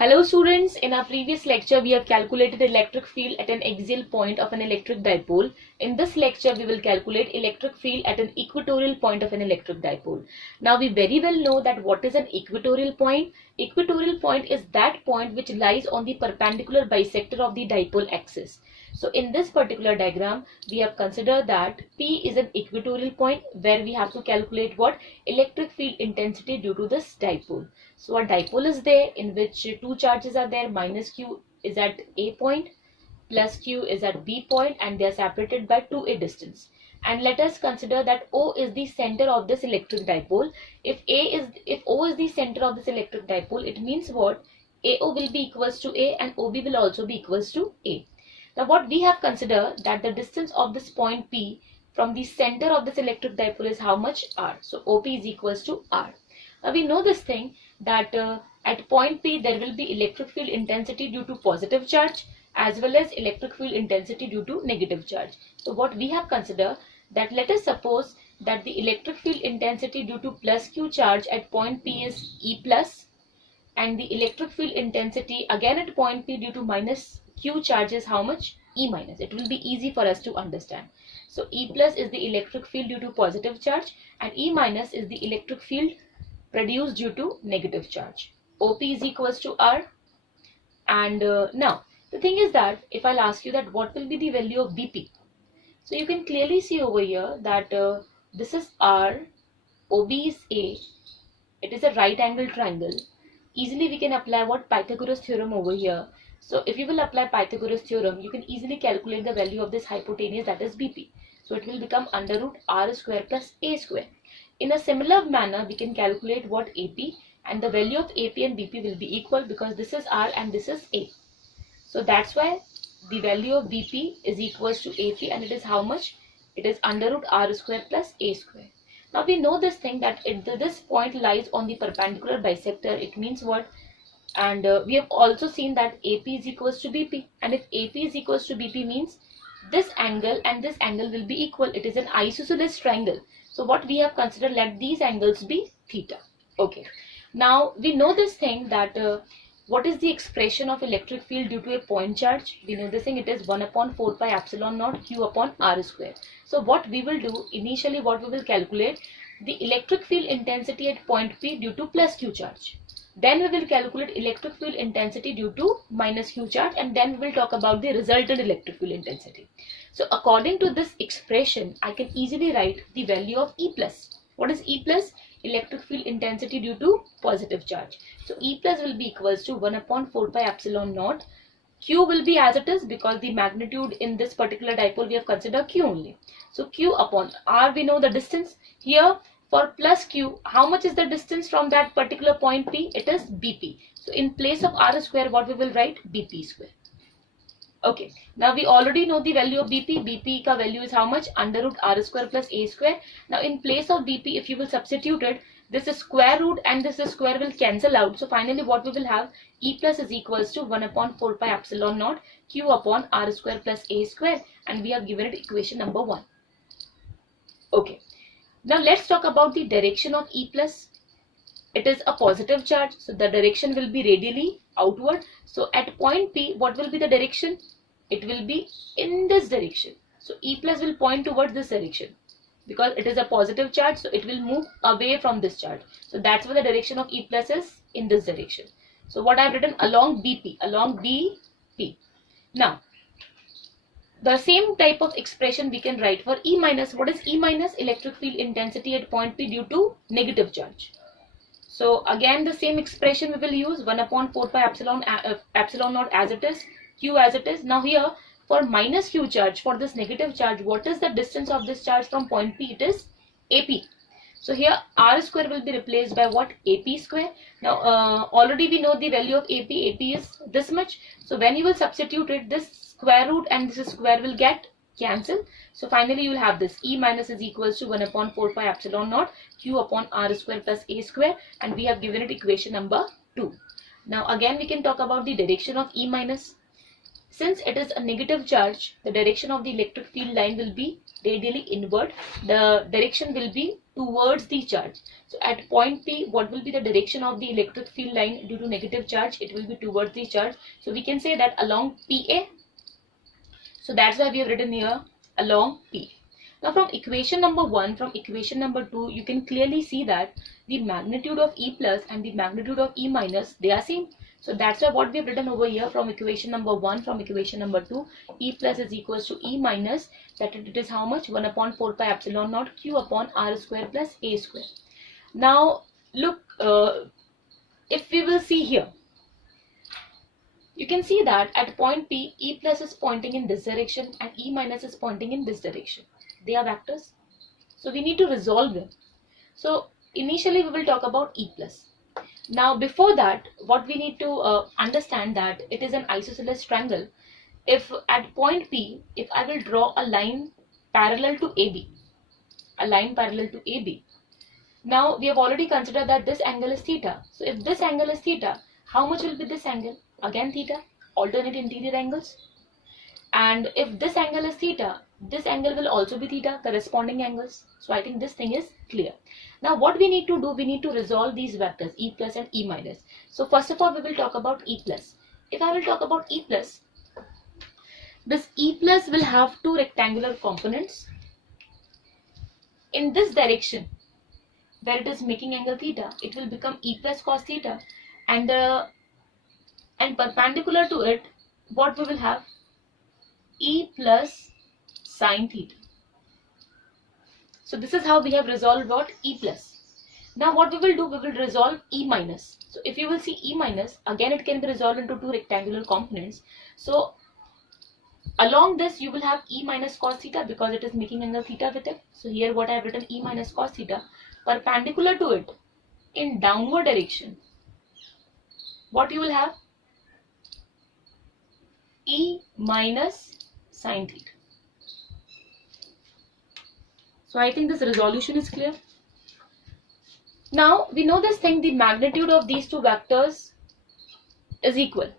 Hello students, in our previous lecture we have calculated electric field at an axial point of an electric dipole. In this lecture we will calculate electric field at an equatorial point of an electric dipole. Now we very well know that what is an equatorial point? Equatorial point is that point which lies on the perpendicular bisector of the dipole axis. So in this particular diagram we have considered that P is an equatorial point where we have to calculate what? Electric field intensity due to this dipole. So a dipole is there in which two charges are there. Minus Q is at A point, plus Q is at B point, and they are separated by 2A distance. And let us consider that O is the center of this electric dipole. If O is the center of this electric dipole, it means what? AO will be equals to A and OB will also be equals to A. Now what we have considered that the distance of this point P from the center of this electric dipole is how much? R. So OP is equals to R. Now we know this thing that at point P there will be electric field intensity due to positive charge as well as electric field intensity due to negative charge. So what we have considered that let us suppose that the electric field intensity due to plus Q charge at point P is E plus, and the electric field intensity again at point P due to minus Q charge is how much? E minus. It will be easy for us to understand. So E plus is the electric field due to positive charge and E minus is the electric field produced due to negative charge. OP is equals to R. And now the thing is that if I'll ask you that what will be the value of BP, so you can clearly see over here that this is R, OB is A, it is a right angle triangle. Easily we can apply what? Pythagoras theorem over here. So if you will apply Pythagoras theorem, you can easily calculate the value of this hypotenuse, that is BP. So it will become under root R square plus A square. In a similar manner, we can calculate what? AP, and the value of AP and BP will be equal because this is R and this is A. So that's why the value of BP is equals to AP, and it is how much? It is under root R square plus A square. Now we know this thing that this point lies on the perpendicular bisector. It means what? And we have also seen that AP is equals to BP, and if AP is equals to BP means this angle and this angle will be equal. It is an isosceles triangle. So what we have considered, let these angles be theta. Okay. Now we know this thing that what is the expression of electric field due to a point charge? We know this thing, it is 1 upon 4 pi epsilon naught Q upon R square. So what we will do initially, what we will calculate the electric field intensity at point P due to plus Q charge. Then we will calculate electric field intensity due to minus Q charge, and then we will talk about the resultant electric field intensity. So according to this expression, I can easily write the value of E plus. What is E plus? Electric field intensity due to positive charge. So E plus will be equals to 1 upon 4 pi epsilon naught. Q will be as it is because the magnitude in this particular dipole we have considered Q only. So Q upon R, we know the distance. Here for plus Q, how much is the distance from that particular point P? It is BP. So in place of R square, what we will write? BP square. Okay, now we already know the value of BP. BP ka value is how much? Under root R square plus A square. Now in place of BP, if you will substitute it, this is square root and this is square will cancel out. So finally what we will have? E plus is equals to 1 upon 4 pi epsilon naught Q upon R square plus A square, and we have given it equation number 1. Okay. Now let's talk about the direction of E plus. It is a positive charge, so the direction will be radially outward. So at point P, what will be the direction? It will be in this direction. So E plus will point towards this direction because it is a positive charge, so it will move away from this charge. So that's why the direction of E plus is in this direction. So what I have written, along BP, along BP. Now the same type of expression we can write for E minus. What is E minus? Electric field intensity at point P due to negative charge. So again the same expression we will use, 1 upon 4 pi epsilon naught as it is, Q as it is. Now here for minus Q charge, for this negative charge, what is the distance of this charge from point P? It is AP. So here R square will be replaced by what? AP square. Now already we know the value of AP. AP is this much. So when you will substitute it, this square root and this square will get cancelled. So finally you will have this E minus is equals to 1 upon 4 pi epsilon naught Q upon R square plus A square, and we have given it equation number 2. Now again we can talk about the direction of E minus. Since it is a negative charge, the direction of the electric field line will be radially inward, the direction will be towards the charge. So at point P, what will be the direction of the electric field line due to negative charge? It will be towards the charge. So we can say that along PA. So that's why we have written here along P. Now from equation number 1, from equation number 2, you can clearly see that the magnitude of E plus and the magnitude of E minus, they are same. So that's why what we have written over here from equation number 1, from equation number 2, E plus is equals to E minus, that it is how much? 1 upon 4 pi epsilon naught Q upon R square plus A square. Now look, if we will see here, you can see that at point P, E plus is pointing in this direction and E minus is pointing in this direction. They are vectors. So we need to resolve them. So initially we will talk about E plus. Now before that, what we need to understand that it is an isosceles triangle. If at point P, if I will draw a line parallel to AB, a line parallel to AB. Now we have already considered that this angle is theta. So if this angle is theta, how much will be this angle? Again theta, alternate interior angles. And if this angle is theta, this angle will also be theta, corresponding angles. So I think this thing is clear. Now what we need to do, we need to resolve these vectors E plus and E minus. So first of all, we will talk about E plus. If I will talk about E plus, this E plus will have two rectangular components. In this direction, where it is making angle theta, it will become E plus cos theta, and perpendicular to it, what we will have? E plus sine theta. So this is how we have resolved what? E plus. Now what we will do, we will resolve E minus. So if you will see E minus, again it can be resolved into two rectangular components. So along this you will have E minus cos theta because it is making angle theta with it. So here what I have written, E minus cos theta, perpendicular to it in downward direction, what you will have? E minus sine theta. So I think this resolution is clear. Now we know this thing, the magnitude of these two vectors is equal.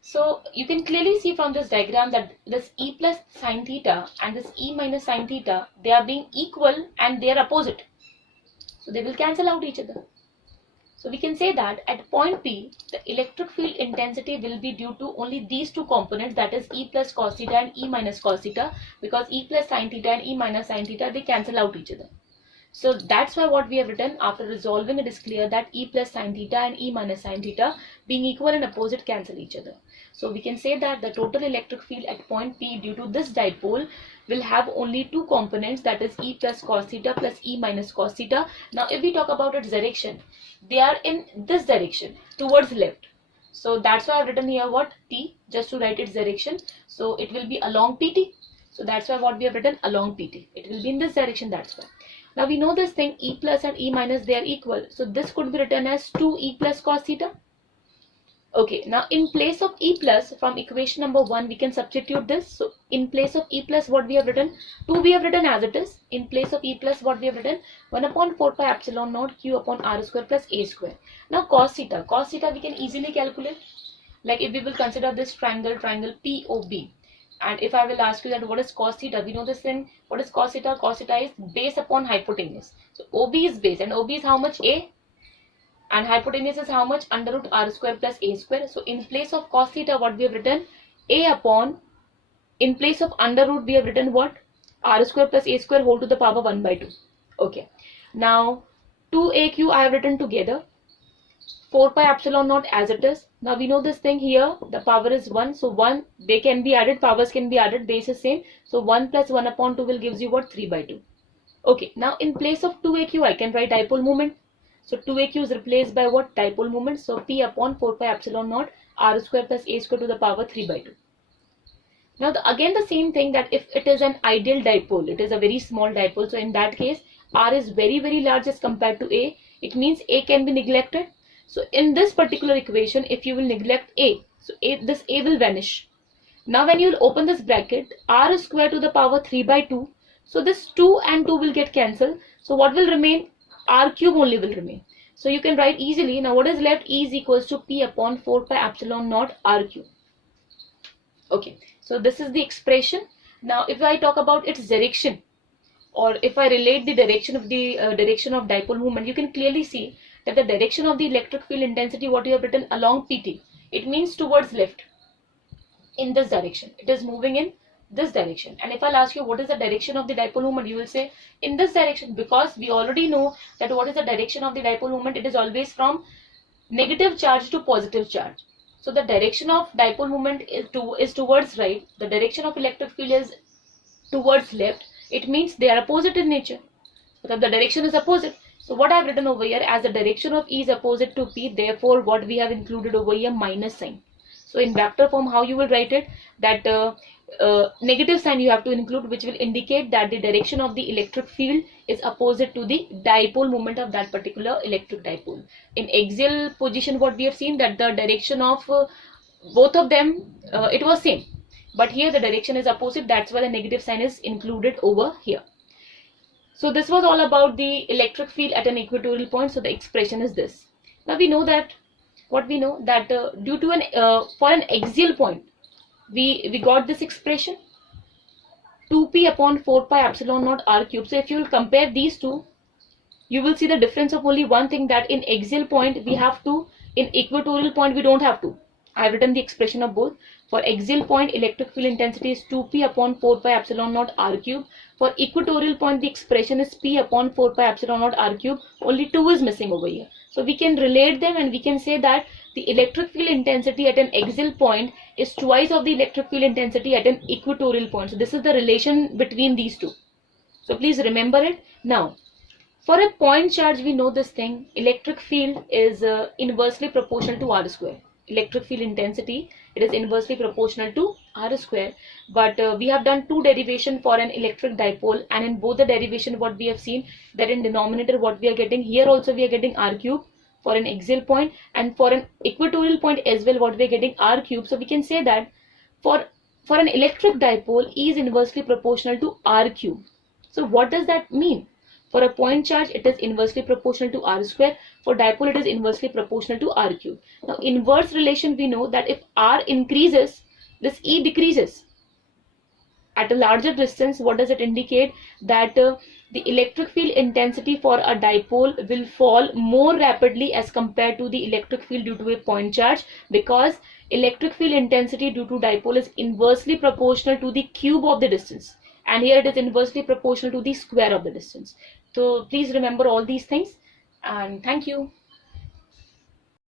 So you can clearly see from this diagram that this E plus sine theta and this E minus sine theta, they are being equal and they are opposite. So they will cancel out each other. So we can say that at point P, the electric field intensity will be due to only these two components, that is E plus cos theta and E minus cos theta, because E plus sine theta and E minus sine theta, they cancel out each other. So that's why what we have written, after resolving, it is clear that E plus sine theta and E minus sine theta being equal and opposite cancel each other. So we can say that the total electric field at point P due to this dipole will have only two components, that is E plus cos theta plus E minus cos theta. Now if we talk about its direction, they are in this direction towards left. So that's why I've written here what? T, just to write its direction. So it will be along PT. So that's why what we have written, along PT. It will be in this direction, that's why. Now we know this thing, E plus and E minus, they are equal. So this could be written as 2E plus cos theta. Okay, now in place of E plus, from equation number 1, we can substitute this. So in place of E plus, what we have written, 2 we have written as it is. In place of E plus, what we have written, 1 upon 4 pi epsilon naught Q upon R square plus A square. Now cos theta we can easily calculate. Like if we will consider this triangle POB. And if I will ask you that what is cos theta, we know this thing, what is cos theta? Cos theta is base upon hypotenuse. So OB is base, and OB is how much? A. And hypotenuse is how much? Under root R square plus A square. So in place of cos theta, what we have written? A upon, in place of under root, we have written what? R square plus A square whole to the power 1 by 2. Okay. Now 2AQ I have written together. 4 pi epsilon naught as it is. Now we know this thing here, the power is 1. So 1, they can be added, powers can be added, base is same. So 1 plus 1 upon 2 will gives you what? 3 by 2. Okay, now in place of 2AQ, I can write dipole moment. So 2AQ is replaced by what? Dipole moment. So P upon 4 pi epsilon naught R square plus A square to the power 3 by 2. Now again the same thing, that if it is an ideal dipole, it is a very small dipole. So in that case, R is very large as compared to A. It means A can be neglected. So in this particular equation, if you will neglect A, so this A will vanish. Now when you will open this bracket, R square to the power 3 by 2. So this 2 and 2 will get cancelled. So what will remain? R cube only will remain. So you can write easily. Now what is left? E is equals to P upon 4 pi epsilon naught R cube. Okay. So this is the expression. Now if I talk about its direction, or if I relate the direction of dipole moment, you can clearly see that the direction of the electric field intensity, what you have written along PT, it means towards left, in this direction. It is moving in this direction. And if I'll ask you what is the direction of the dipole moment, you will say in this direction, because we already know that what is the direction of the dipole moment. It is always from negative charge to positive charge. So the direction of dipole moment is towards right. The direction of electric field is towards left. It means they are opposite in nature, because the direction is opposite. So what I've written over here, as the direction of E is opposite to P, therefore what we have included over here, minus sign. So in vector form, how you will write it, that negative sign you have to include, which will indicate that the direction of the electric field is opposite to the dipole moment of that particular electric dipole. In axial position, what we have seen, that the direction of both of them, it was same, but here the direction is opposite. That's why the negative sign is included over here. So this was all about the electric field at an equatorial point. So the expression is this. Now we know that due to for an axial point, we got this expression 2p upon 4 pi epsilon naught r cube. So if you will compare these two, you will see the difference of only one thing, that in axial point we have to, in equatorial point we don't have to. I have written the expression of both. For axial point, electric field intensity is 2p upon 4 pi epsilon naught r cube. For equatorial point, the expression is p upon 4 pi epsilon naught r cube. Only 2 is missing over here. So we can relate them, and we can say that the electric field intensity at an axial point is twice of the electric field intensity at an equatorial point. So this is the relation between these two. So please remember it. Now, for a point charge, we know this thing, electric field is inversely proportional to r square. Electric field intensity, it is inversely proportional to r square. But we have done two derivation for an electric dipole, and in both the derivation what we have seen, that in denominator what we are getting, here also we are getting r cube for an axial point, and for an equatorial point as well what we are getting r cube. So we can say that for an electric dipole, E is inversely proportional to r cube. So what does that mean? For a point charge, it is inversely proportional to r square. For dipole, it is inversely proportional to r cube. Now, inverse relation, we know that if r increases, this E decreases. At a larger distance, what does it indicate? That the electric field intensity for a dipole will fall more rapidly as compared to the electric field due to a point charge, because electric field intensity due to dipole is inversely proportional to the cube of the distance. And here it is inversely proportional to the square of the distance. So please remember all these things, and thank you.